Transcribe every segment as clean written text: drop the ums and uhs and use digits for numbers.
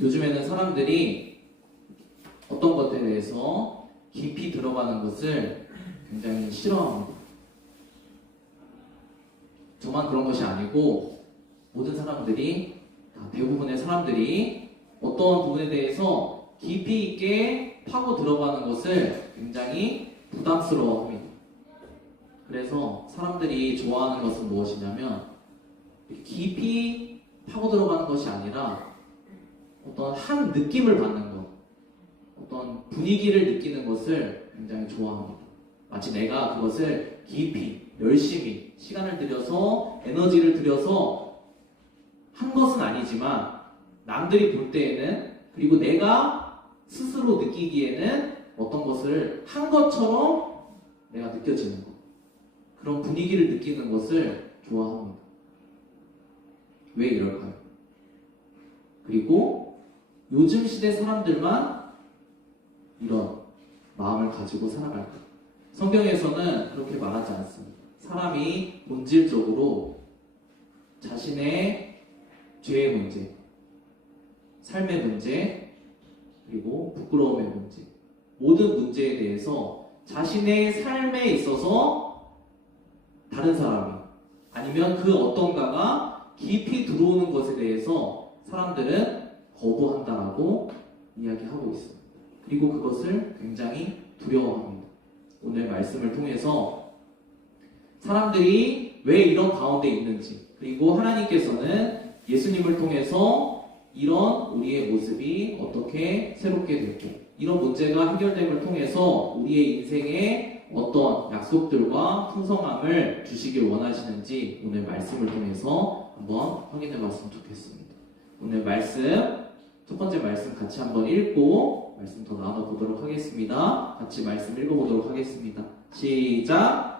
요즘에는 사람들이 어떤 것에 대해서 깊이 들어가는 것을 굉장히 싫어합니다. 저만 그런 것이 아니고 모든 사람들이, 대부분의 사람들이 어떤 부분에 대해서 깊이 있게 파고 들어가는 것을 굉장히 부담스러워합니다. 그래서 사람들이 좋아하는 것은 무엇이냐면 깊이 파고 들어가는 것이 아니라 어떤 한 느낌을 받는 것, 어떤 분위기를 느끼는 것을 굉장히 좋아합니다. 마치 내가 그것을 깊이, 열심히 시간을 들여서 에너지를 들여서 한 것은 아니지만 남들이 볼 때에는, 그리고 내가 스스로 느끼기에는 어떤 것을 한 것처럼 내가 느껴지는 것, 그런 분위기를 느끼는 것을 좋아합니다. 왜 이럴까요? 그리고 요즘 시대 사람들만 이런 마음을 가지고 살아갈까요? 성경에서는 그렇게 말하지 않습니다. 사람이 본질적으로 자신의 죄의 문제, 삶의 문제, 그리고 부끄러움의 문제, 모든 문제에 대해서 자신의 삶에 있어서 다른 사람이, 아니면 그 어떤가가 깊이 들어오는 것에 대해서 사람들은 거부한다라고 이야기하고 있습니다. 그리고 그것을 굉장히 두려워합니다. 오늘 말씀을 통해서 사람들이 왜 이런 가운데 있는지, 그리고 하나님께서는 예수님을 통해서 이런 우리의 모습이 어떻게 새롭게 됐고, 이런 문제가 해결됨을 통해서 우리의 인생에 어떤 약속들과 풍성함을 주시길 원하시는지 오늘 말씀을 통해서 한번 확인해 봤으면 좋겠습니다. 오늘 말씀, 첫 번째 말씀 같이 한번 읽고 말씀 더 나눠보도록 하겠습니다. 같이 말씀 읽어보도록 하겠습니다. 시작!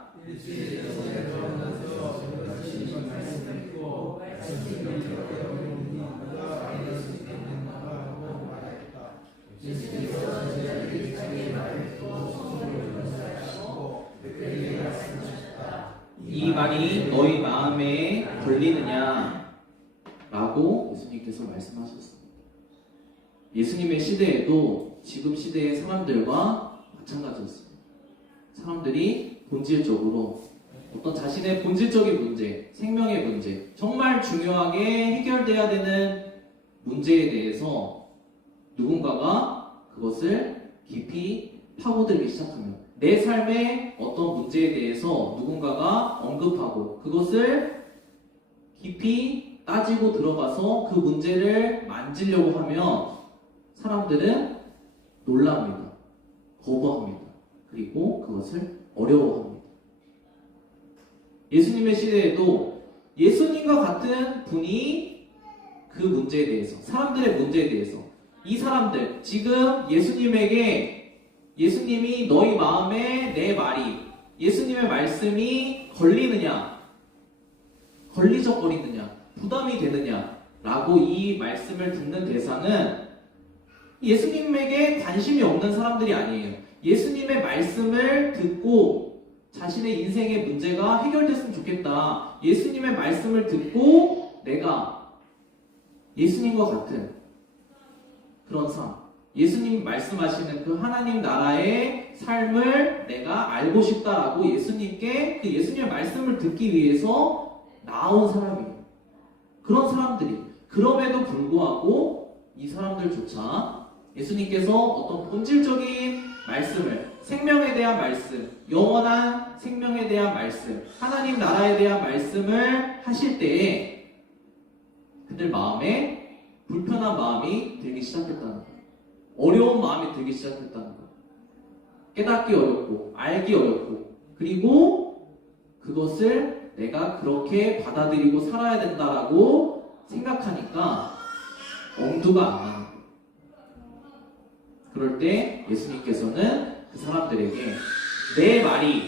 이 말이 너희 마음에 걸리느냐? 라고 예수님께서 말씀하셨습니다. 예수님의 시대에도 지금 시대의 사람들과 마찬가지였습니다. 사람들이 본질적으로 어떤 자신의 본질적인 문제, 생명의 문제, 정말 중요하게 해결돼야 되는 문제에 대해서 누군가가 그것을 깊이 파고들기 시작하면, 내 삶의 어떤 문제에 대해서 누군가가 언급하고 그것을 깊이 따지고 들어가서 그 문제를 만지려고 하면 사람들은 놀랍니다. 거부합니다. 그리고 그것을 어려워합니다. 예수님의 시대에도 예수님과 같은 분이 그 문제에 대해서, 사람들의 문제에 대해서, 이 사람들, 지금 예수님이 너희 마음에 내 말이, 예수님의 말씀이 걸리느냐, 걸리적거리느냐, 부담이 되느냐 라고 이 말씀을 듣는 대상은 예수님에게 관심이 없는 사람들이 아니에요. 예수님의 말씀을 듣고 자신의 인생의 문제가 해결됐으면 좋겠다, 예수님의 말씀을 듣고 내가 예수님과 같은 그런 삶, 예수님 말씀하시는 그 하나님 나라의 삶을 내가 알고 싶다라고 예수님께 그 예수님의 말씀을 듣기 위해서 나온 사람이에요. 그런 사람들이, 그럼에도 불구하고 이 사람들조차 예수님께서 어떤 본질적인 말씀을, 생명에 대한 말씀, 영원한 생명에 대한 말씀, 하나님 나라에 대한 말씀을 하실 때에 그들 마음에 불편한 마음이 들기 시작했다는 거예요. 어려운 마음이 들기 시작했다는 거예요. 깨닫기 어렵고 알기 어렵고, 그리고 그것을 내가 그렇게 받아들이고 살아야 된다라고 생각하니까 엄두가 안 나는 거예요. 그럴 때 예수님께서는 그 사람들에게 내 말이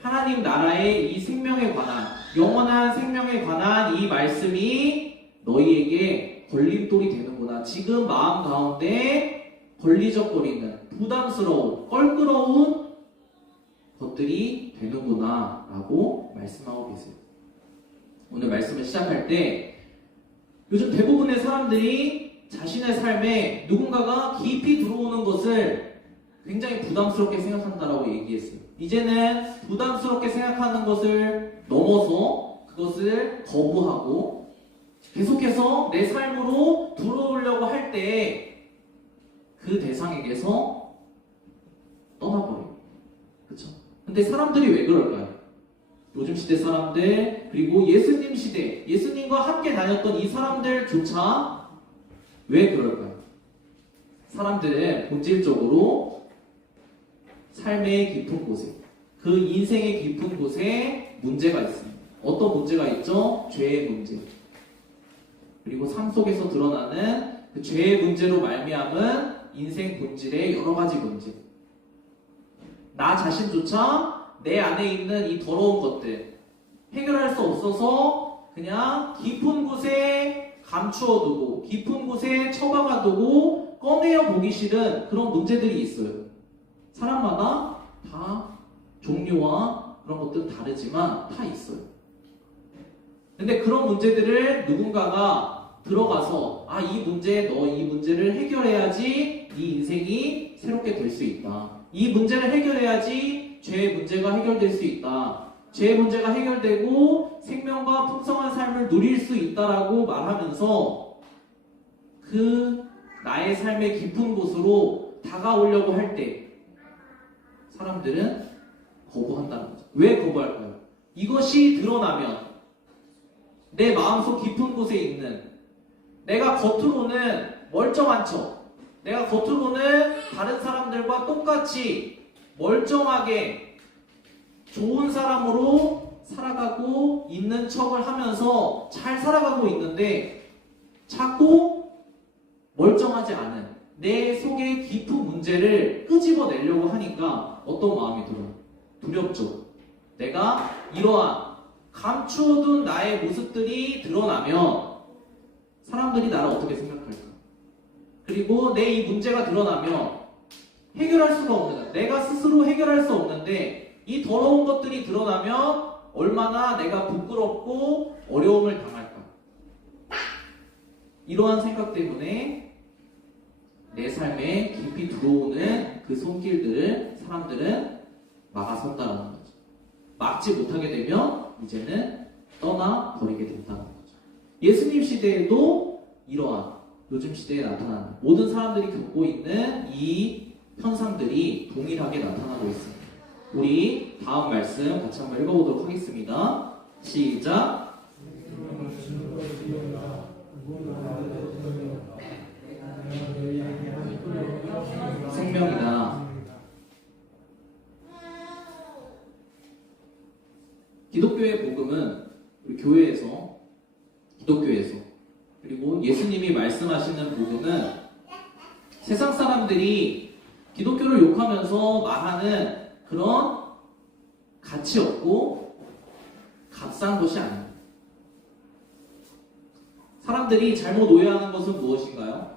하나님 나라의 이 생명에 관한, 영원한 생명에 관한 이 말씀이 너희에게 걸림돌이 되는구나, 지금 마음 가운데 걸리적거리는 부담스러운, 껄끄러운 것들이 되는구나 라고 말씀하고 계세요. 오늘 말씀을 시작할 때 요즘 대부분의 사람들이 자신의 삶에 누군가가 깊이 들어오는 것을 굉장히 부담스럽게 생각한다라고 얘기했어요. 이제는 부담스럽게 생각하는 것을 넘어서 그것을 거부하고 계속해서 내 삶으로 들어오려고 할 때 그 대상에게서 떠나버려요. 그렇죠? 근데 사람들이 왜 그럴까요? 요즘 시대 사람들, 그리고 예수님 시대, 예수님과 함께 다녔던 이 사람들조차 왜 그럴까요? 사람들은 본질적으로 삶의 깊은 곳에, 그 인생의 깊은 곳에 문제가 있습니다. 어떤 문제가 있죠? 죄의 문제. 그리고 삶 속에서 드러나는 그 죄의 문제로 말미암은 인생 본질의 여러 가지 문제. 나 자신조차 내 안에 있는 이 더러운 것들 해결할 수 없어서 그냥 깊은 곳에 감추어두고 깊은 곳에 처박아두고 꺼내어 보기 싫은 그런 문제들이 있어요. 사람마다 다 종류와 그런 것들은 다르지만 다 있어요. 근데 그런 문제들을 누군가가 들어가서 이 문제, 너 이 문제를 해결해야지 네 인생이 새롭게 될 수 있다. 이 문제를 해결해야지 죄의 문제가 해결될 수 있다. 죄의 문제가 해결되고 생명과 풍성한 삶을 누릴 수 있다라고 말하면서 그 나의 삶의 깊은 곳으로 다가오려고 할 때 사람들은 거부한다는 거죠. 왜 거부할까요? 이것이 드러나면 내 마음속 깊은 곳에 있는 내가 겉으로는 멀쩡한 척, 내가 겉으로는 다른 사람들과 똑같이 멀쩡하게 좋은 사람으로 살아가고 있는 척을 하면서 잘 살아가고 있는데 자꾸 멀쩡하지 않은 내 속의 깊은 문제를 끄집어내려고 하니까 어떤 마음이 들어요? 두렵죠. 내가 이러한 감추어둔 나의 모습들이 드러나면 사람들이 나를 어떻게 생각할까? 그리고 내 이 문제가 드러나면 해결할 수가 없는, 내가 스스로 해결할 수 없는데 이 더러운 것들이 드러나면 얼마나 내가 부끄럽고 어려움을 당할까? 이러한 생각 때문에 내 삶에 깊이 들어오는 그 손길들을 사람들은 막아선다는 거죠. 막지 못하게 되면 이제는 떠나버리게 된다는 거죠. 예수님 시대에도 이러한 요즘 시대에 나타나는 모든 사람들이 겪고 있는 이 현상들이 동일하게 나타나고 있습니다. 우리 다음 말씀 같이 한번 읽어보도록 하겠습니다. 시작. 생명이다. 기독교의 복음은 우리 교회에서, 기독교에서, 그리고 예수님이 말씀하시는 복음은 세상 사람들이 기독교를 욕하면서 말하는 그런 가치 없고 값싼 것이 아닙니다. 사람들이 잘못 오해하는 것은 무엇인가요?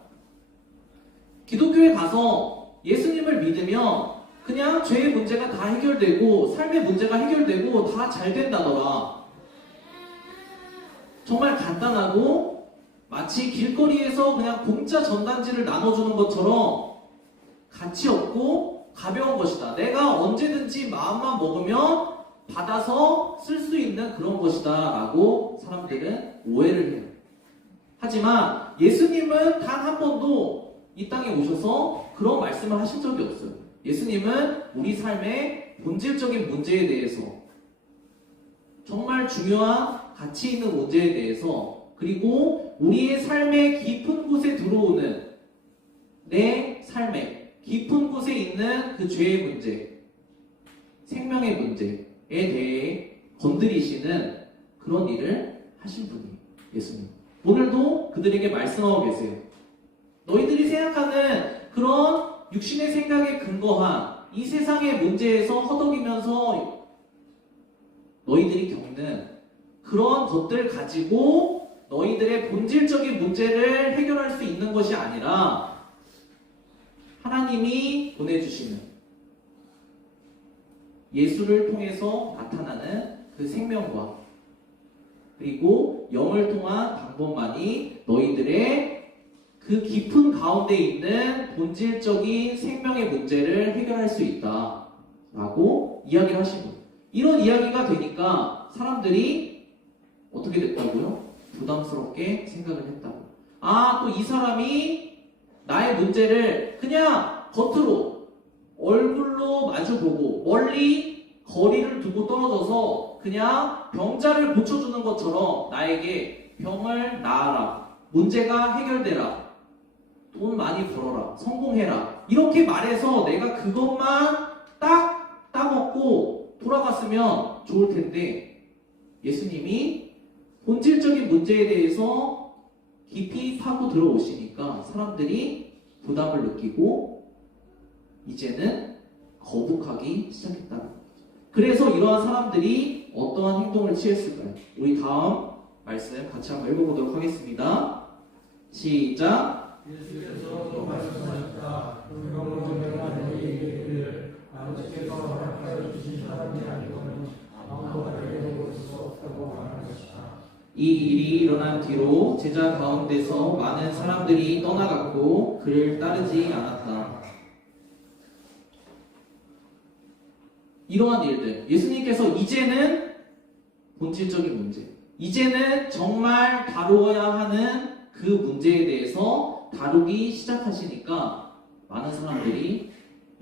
기독교에 가서 예수님을 믿으면 그냥 죄의 문제가 다 해결되고 삶의 문제가 해결되고 다 잘 된다더라. 정말 간단하고 마치 길거리에서 그냥 공짜 전단지를 나눠주는 것처럼 가치 없고 가벼운 것이다. 내가 언제든지 마음만 먹으면 받아서 쓸 수 있는 그런 것이다 라고 사람들은 오해를 해요. 하지만 예수님은 단 한 번도 이 땅에 오셔서 그런 말씀을 하신 적이 없어요. 예수님은 우리 삶의 본질적인 문제에 대해서, 정말 중요한 가치 있는 문제에 대해서, 그리고 우리의 삶의 깊은 곳에 들어오는 내 삶의 깊은 곳에 있는 그 죄의 문제, 생명의 문제에 대해 건드리시는 그런 일을 하신 분이에요. 예수님. 오늘도 그들에게 말씀하고 계세요. 너희들이 생각하는 그런 육신의 생각에 근거한 이 세상의 문제에서 허덕이면서 너희들이 겪는 그런 것들 가지고 너희들의 본질적인 문제를 해결할 수 있는 것이 아니라 하나님이 보내주시는 예수를 통해서 나타나는 그 생명과 그리고 영을 통한 방법만이 너희들의 그 그 깊은 가운데 있는 본질적인 생명의 문제를 해결할 수 있다 라고 이야기를 하신 거예요. 이런 이야기가 되니까 사람들이 어떻게 됐다고요? 부담스럽게 생각을 했다고. 아, 또 이 사람이 나의 문제를 그냥 겉으로 얼굴로 마주보고 멀리 거리를 두고 떨어져서 그냥 병자를 고쳐주는 것처럼 나에게 병을 나아라, 문제가 해결되라, 돈 많이 벌어라, 성공해라 이렇게 말해서 내가 그것만 딱 따먹고 돌아갔으면 좋을 텐데, 예수님이 본질적인 문제에 대해서 깊이 파고 들어오시니까 사람들이 부담을 느끼고 이제는 거북하기 시작했다는 거죠. 그래서 이러한 사람들이 어떠한 행동을 취했을까요? 우리 다음 말씀 같이 한번 읽어보도록 하겠습니다. 시작. 예수께서 또 말씀하셨다. 분명으로 내가 너희에게 이르기를 아버지께서 허락하여 주신 사람이 아니고는 아무도 나에게 볼 수 없다고 말한 것이다. 이 일이 일어난 뒤로 제자 가운데서 많은 사람들이 떠나갔고 그를 따르지 않았다. 이러한 일들, 예수님께서 이제는 본질적인 문제, 이제는 정말 다루어야 하는 그 문제에 대해서 다루기 시작하시니까 많은 사람들이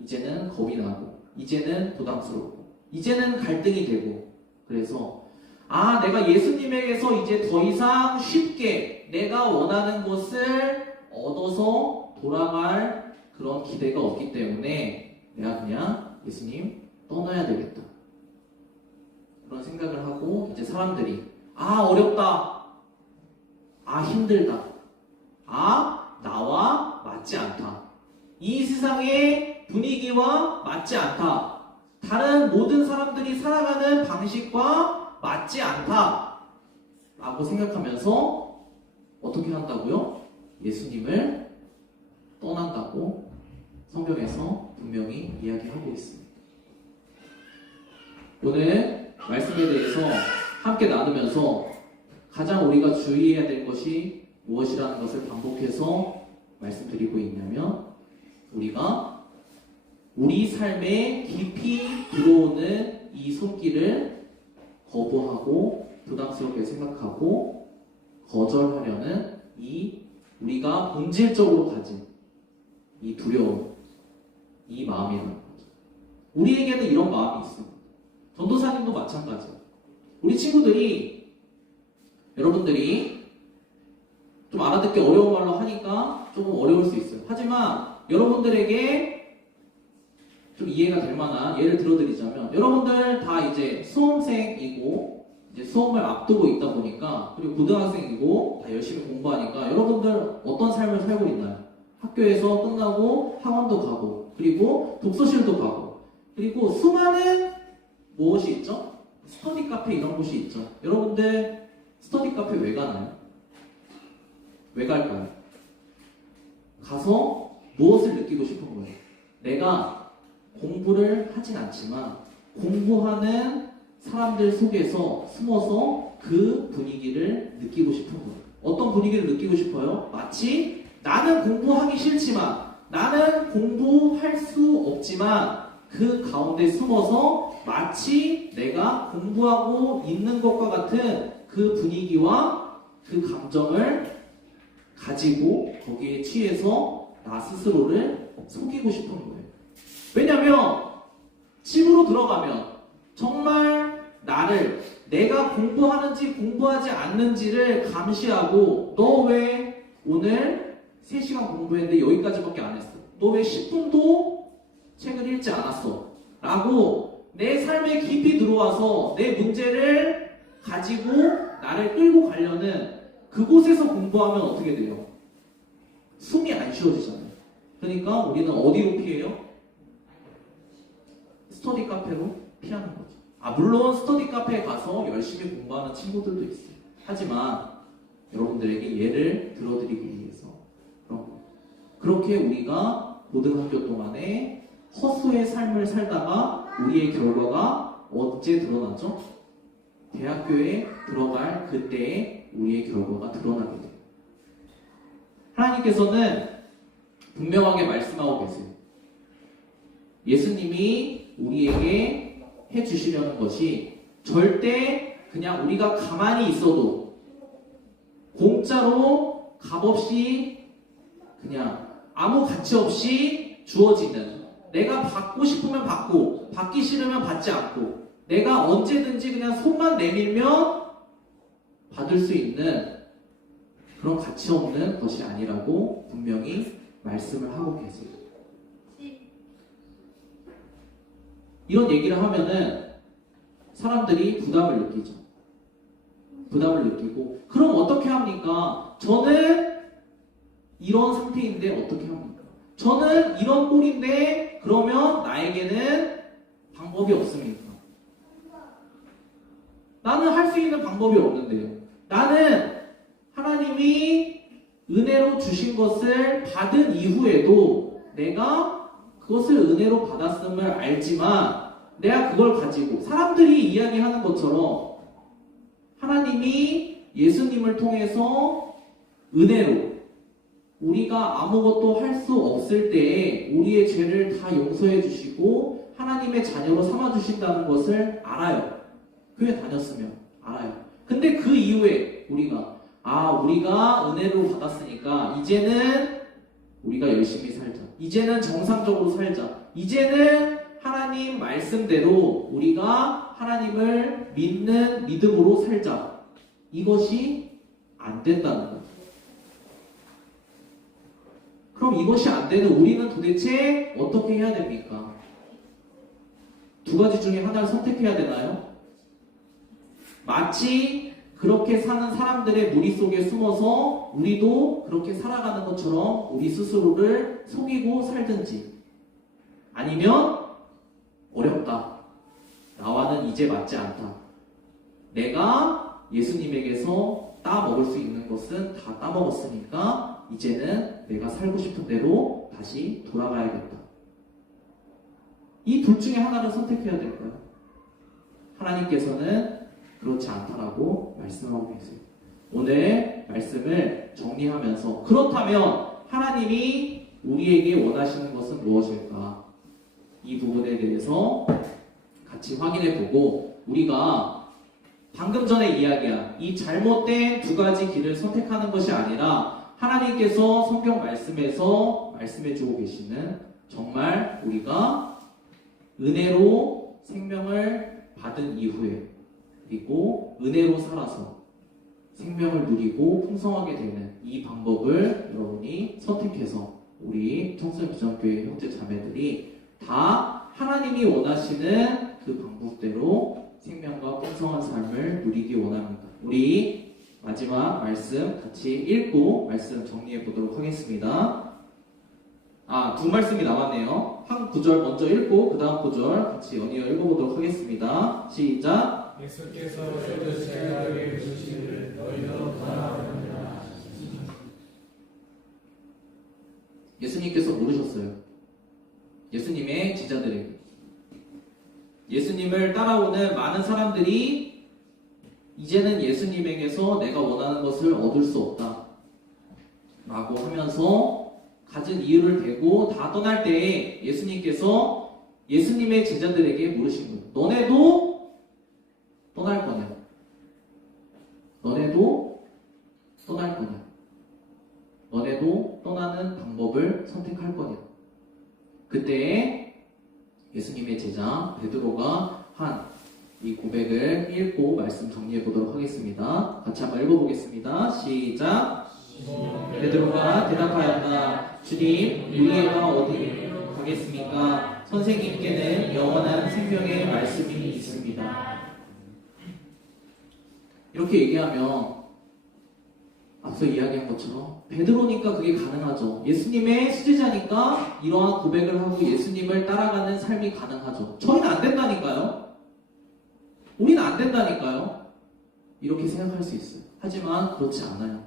이제는 겁이 나고, 이제는 부담스럽고, 이제는 갈등이 되고, 그래서 아, 내가 예수님에게서 이제 더 이상 쉽게 내가 원하는 것을 얻어서 돌아갈 그런 기대가 없기 때문에 내가 그냥 예수님 떠나야 되겠다, 그런 생각을 하고, 이제 사람들이 아, 어렵다, 아, 힘들다, 아, 나와 맞지 않다, 이 세상의 분위기와 맞지 않다, 다른 모든 사람들이 살아가는 방식과 맞지 않다 라고 생각하면서 어떻게 한다고요? 예수님을 떠난다고 성경에서 분명히 이야기하고 있습니다. 오늘 말씀에 대해서 함께 나누면서 가장 우리가 주의해야 될 것이 무엇이라는 것을 반복해서 말씀드리고 있냐면, 우리가 우리 삶에 깊이 들어오는 이 손길을 거부하고 부담스럽게 생각하고 거절하려는 이 우리가 본질적으로 가진 이 두려움, 이 마음이라는 거죠. 우리에게는 이런 마음이 있습니다. 전도사님도 마찬가지예요. 우리 친구들이, 여러분들이 좀 알아듣기 어려운 말로 하니까 조금 어려울 수 있어요. 하지만 여러분들에게 좀 이해가 될 만한 예를 들어드리자면, 여러분들 다 이제 수험생이고 이제 수험을 앞두고 있다 보니까, 그리고 고등학생이고 다 열심히 공부하니까 여러분들 어떤 삶을 살고 있나요? 학교에서 끝나고 학원도 가고, 그리고 독서실도 가고, 그리고 수많은 무엇이 있죠? 스터디 카페 이런 곳이 있죠. 여러분들 스터디 카페 왜 가나요? 왜 갈까요? 가서 무엇을 느끼고 싶은 거예요? 내가 공부를 하진 않지만 공부하는 사람들 속에서 숨어서 그 분위기를 느끼고 싶은 거예요. 어떤 분위기를 느끼고 싶어요? 마치 나는 공부하기 싫지만, 나는 공부할 수 없지만 그 가운데 숨어서 마치 내가 공부하고 있는 것과 같은 그 분위기와 그 감정을 가지고 거기에 취해서 나 스스로를 속이고 싶은 거예요. 왜냐면 집으로 들어가면 정말 나를, 내가 공부하는지 공부하지 않는지를 감시하고, 너 왜 오늘 3시간 공부했는데 여기까지밖에 안 했어? 너 왜 10분도 책을 읽지 않았어? 라고 내 삶에 깊이 들어와서 내 문제를 가지고 나를 끌고 가려는 그곳에서 공부하면 어떻게 돼요? 숨이 안 쉬어지잖아요. 그러니까 우리는 어디로 피해요? 스터디 카페로 피하는 거죠. 아, 물론 스터디 카페에 가서 열심히 공부하는 친구들도 있어요. 하지만 여러분들에게 예를 들어드리기 위해서 그렇게 우리가 고등학교 동안에 허수의 삶을 살다가 우리의 결과가 언제 드러나죠? 대학교에 들어갈 그때에 우리의 결과가 드러나게 돼요. 하나님께서는 분명하게 말씀하고 계세요. 예수님이 우리에게 해주시려는 것이 절대 그냥 우리가 가만히 있어도 공짜로 값없이 그냥 아무 가치 없이 주어지는, 내가 받고 싶으면 받고 받기 싫으면 받지 않고 내가 언제든지 그냥 손만 내밀면 받을 수 있는 그런 가치 없는 것이 아니라고 분명히 말씀을 하고 계세요. 이런 얘기를 하면은 사람들이 부담을 느끼죠. 부담을 느끼고, 그럼 어떻게 합니까? 저는 이런 상태인데 어떻게 합니까? 저는 이런 꼴인데 그러면 나에게는 방법이 없습니까? 나는 할 수 있는 방법이 없는데요. 나는 하나님이 은혜로 주신 것을 받은 이후에도 내가 그것을 은혜로 받았음을 알지만 내가 그걸 가지고 사람들이 이야기하는 것처럼 하나님이 예수님을 통해서 은혜로 우리가 아무것도 할 수 없을 때에 우리의 죄를 다 용서해 주시고 하나님의 자녀로 삼아 주신다는 것을 알아요. 교회 다녔으면 알아요. 근데 그 이후에 우리가 은혜로 받았으니까 이제는 우리가 열심히 살자. 이제는 정상적으로 살자. 이제는 하나님 말씀대로 우리가 하나님을 믿는 믿음으로 살자. 이것이 안 된다는 거죠. 그럼 이것이 안 되는 우리는 도대체 어떻게 해야 됩니까? 두 가지 중에 하나를 선택해야 되나요? 마치 그렇게 사는 사람들의 무리 속에 숨어서 우리도 그렇게 살아가는 것처럼 우리 스스로를 속이고 살든지, 아니면 어렵다. 나와는 이제 맞지 않다. 내가 예수님에게서 따먹을 수 있는 것은 다 따먹었으니까 이제는 내가 살고 싶은 대로 다시 돌아가야겠다. 이 둘 중에 하나를 선택해야 될까요? 하나님께서는 그렇지 않다라고 말씀하고 계세요. 오늘 말씀을 정리하면서 그렇다면 하나님이 우리에게 원하시는 것은 무엇일까? 이 부분에 대해서 같이 확인해 보고, 우리가 방금 전에 이야기한 이 잘못된 두 가지 길을 선택하는 것이 아니라 하나님께서 성경 말씀에서 말씀해 주고 계시는 정말 우리가 은혜로 생명을 받은 이후에 그리고 은혜로 살아서 생명을 누리고 풍성하게 되는 이 방법을 여러분이 선택해서 우리 청소년 비전교회 형제 자매들이 다 하나님이 원하시는 그 방법대로 생명과 풍성한 삶을 누리기 원합니다. 우리 마지막 말씀 같이 읽고 말씀 정리해 보도록 하겠습니다. 두 말씀이 남았네요. 한 구절 먼저 읽고 그 다음 구절 같이 연이어 읽어보도록 하겠습니다. 시작. 예수께서 제자에게 주시기를 너희도 따라하느니라. 예수님께서 모르셨어요. 예수님의 제자들에게, 예수님을 따라오는 많은 사람들이 이제는 예수님에게서 내가 원하는 것을 얻을 수 없다 라고 하면서 가진 이유를 대고 다 떠날 때에 예수님께서 예수님의 제자들에게 물으신 거예요. 너네도 떠날 거냐? 너네도 떠날 거냐? 너네도 떠나는 방법을 선택할 거냐? 그때 예수님의 제자 베드로가 한 이 고백을 읽고 말씀 정리해 보도록 하겠습니다. 같이 한번 읽어보겠습니다. 시작. 베드로가 대답하였다. 주님, 우리가 어디 가겠습니까? 선생님께는 영원한 생명의 말씀이 있습니다. 이렇게 얘기하면 앞서 이야기한 것처럼 베드로니까 그게 가능하죠. 예수님의 수제자니까 이러한 고백을 하고 예수님을 따라가는 삶이 가능하죠. 저희는 안 된다니까요. 우리는 안 된다니까요. 이렇게 생각할 수 있어요. 하지만 그렇지 않아요.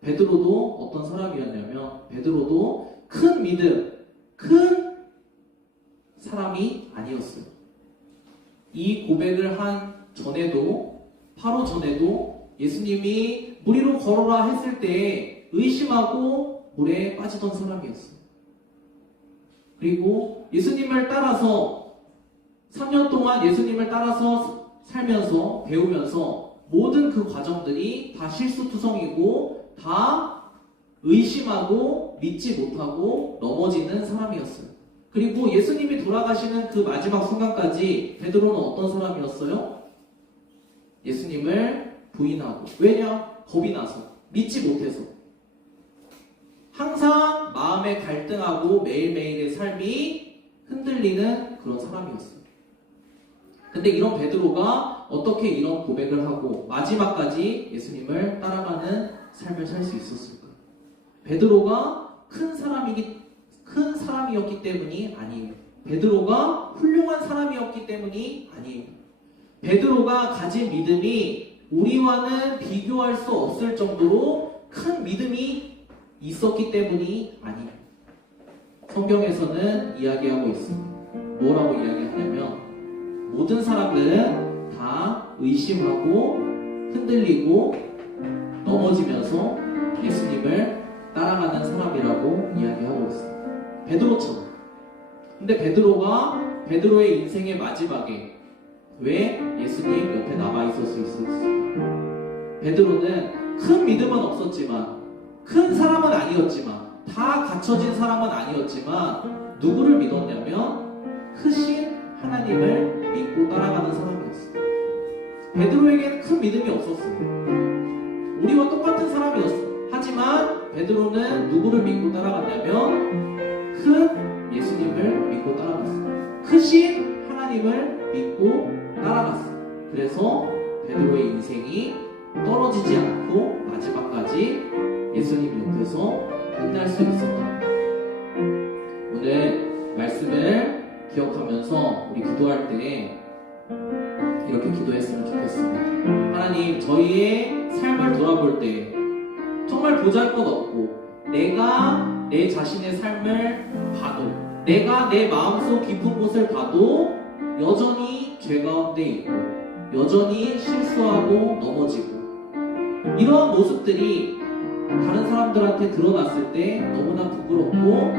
베드로도 어떤 사람이었냐면 베드로도 큰 믿음, 큰 사람이 아니었어요. 이 고백을 한 전에도, 바로 전에도 예수님이 무리로 걸어라 했을 때 의심하고 물에 빠지던 사람이었어요. 그리고 예수님을 따라서 3년 동안 예수님을 따라서 살면서 배우면서 모든 그 과정들이 다 실수투성이고 다 의심하고 믿지 못하고 넘어지는 사람이었어요. 그리고 예수님이 돌아가시는 그 마지막 순간까지 베드로는 어떤 사람이었어요? 예수님을 부인하고. 왜냐? 겁이 나서. 믿지 못해서. 항상 마음에 갈등하고 매일매일의 삶이 흔들리는 그런 사람이었어요. 근데 이런 베드로가 어떻게 이런 고백을 하고 마지막까지 예수님을 따라가는 삶을 살 수 있었을까요? 베드로가 큰 사람이었기 때문이 아니에요. 베드로가 훌륭한 사람이었기 때문이 아니에요. 베드로가 가진 믿음이 우리와는 비교할 수 없을 정도로 큰 믿음이 있었기 때문이 아니에요. 성경에서는 이야기하고 있습니다. 뭐라고 이야기하냐면 모든 사람들은 다 의심하고 흔들리고 넘어지면서 예수님을 따라가는 사람이라고 이야기하고 있어요. 베드로처럼. 근데 베드로의 인생의 마지막에 왜 예수님 옆에 남아있을 수 있었을까? 베드로는 큰 믿음은 없었지만, 큰 사람은 아니었지만, 다 갖춰진 사람은 아니었지만 누구를 믿었냐면 크신 하나님을 믿고 따라가는 사람이었어요. 베드로에게는 큰 믿음이 없었어요. 우리와 똑같은 사람이었어요. 하지만 베드로는 누구를 믿고 따라갔냐면 큰 예수님을 믿고 따라갔어요. 크신 하나님을 믿고 따라갔어요. 그래서 베드로의 인생이 떨어지지 않고 마지막까지 예수님 옆에서 끝날 수 있었다. 오늘 말씀을 기억하면서 우리 기도할 때 이렇게 기도했으면 좋겠습니다. 하나님, 저희의 삶을 돌아볼 때 정말 보잘것없고 내가 내 자신의 삶을 봐도, 내가 내 마음속 깊은 곳을 봐도 여전히 죄 가운데 있고 여전히 실수하고 넘어지고, 이러한 모습들이 다른 사람들한테 드러났을 때 너무나 부끄럽고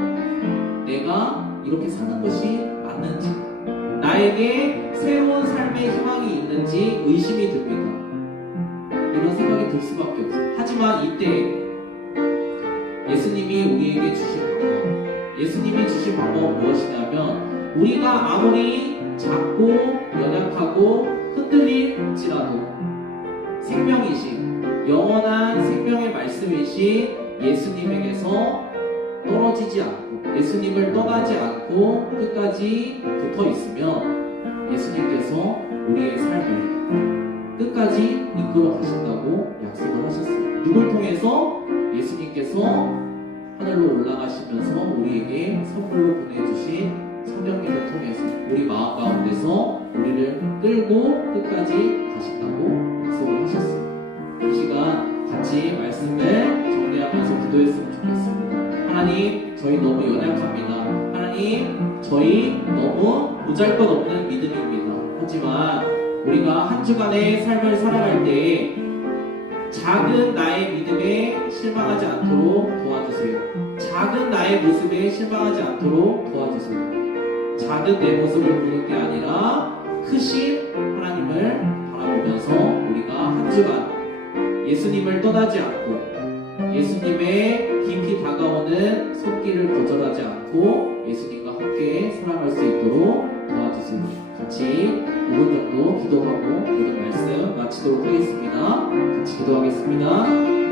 내가 이렇게 사는 것이 맞는지, 나에게 새로운 삶의 희망이 있는지 의심이 듭니다. 이런 생각이 들 수밖에 없어요. 하지만 이때 예수님이 우리에게 주신 방법, 예수님이 주신 방법은 무엇이냐면 우리가 아무리 작고 연약하고 흔들릴지라도 생명이신, 영원한 생명의 말씀이신 예수님에게서 떨어지지 않고 예수님을 떠나지 않고 끝까지 붙어 있으면 예수님께서 우리의 삶을 끝까지 이끌어 가신다고 약속을 하셨어요. 누굴 통해서? 예수님께서 하늘로 올라가시면서 우리에게 선물로 보내주신 성령님을 통해서 우리 마음 가운데서 우리를 끌고 끝까지 가신다고 약속을 하셨어요. 이 시간 같이 말씀을 정리하면서 기도했으면 좋겠습니다. 하나님, 저희 너무 연약합니다. 하나님, 저희 너무 보잘것없는 믿음입니다. 하지만 우리가 한 주간의 삶을 살아갈 때 작은 나의 믿음에 실망하지 않도록 도와주세요. 작은 나의 모습에 실망하지 않도록 도와주세요. 작은 내 모습을 보는 게 아니라 크신 하나님을 바라보면서 우리가 한 주간 예수님을 떠나지 않고 예수님의 깊이 다가오는 손길을 거절하지 않고 예수님과 함께 살아갈 수 있도록 도와주세요. 같이 5분 정도 기도하고 모든 말씀 마치도록 하겠습니다. 같이 기도하겠습니다.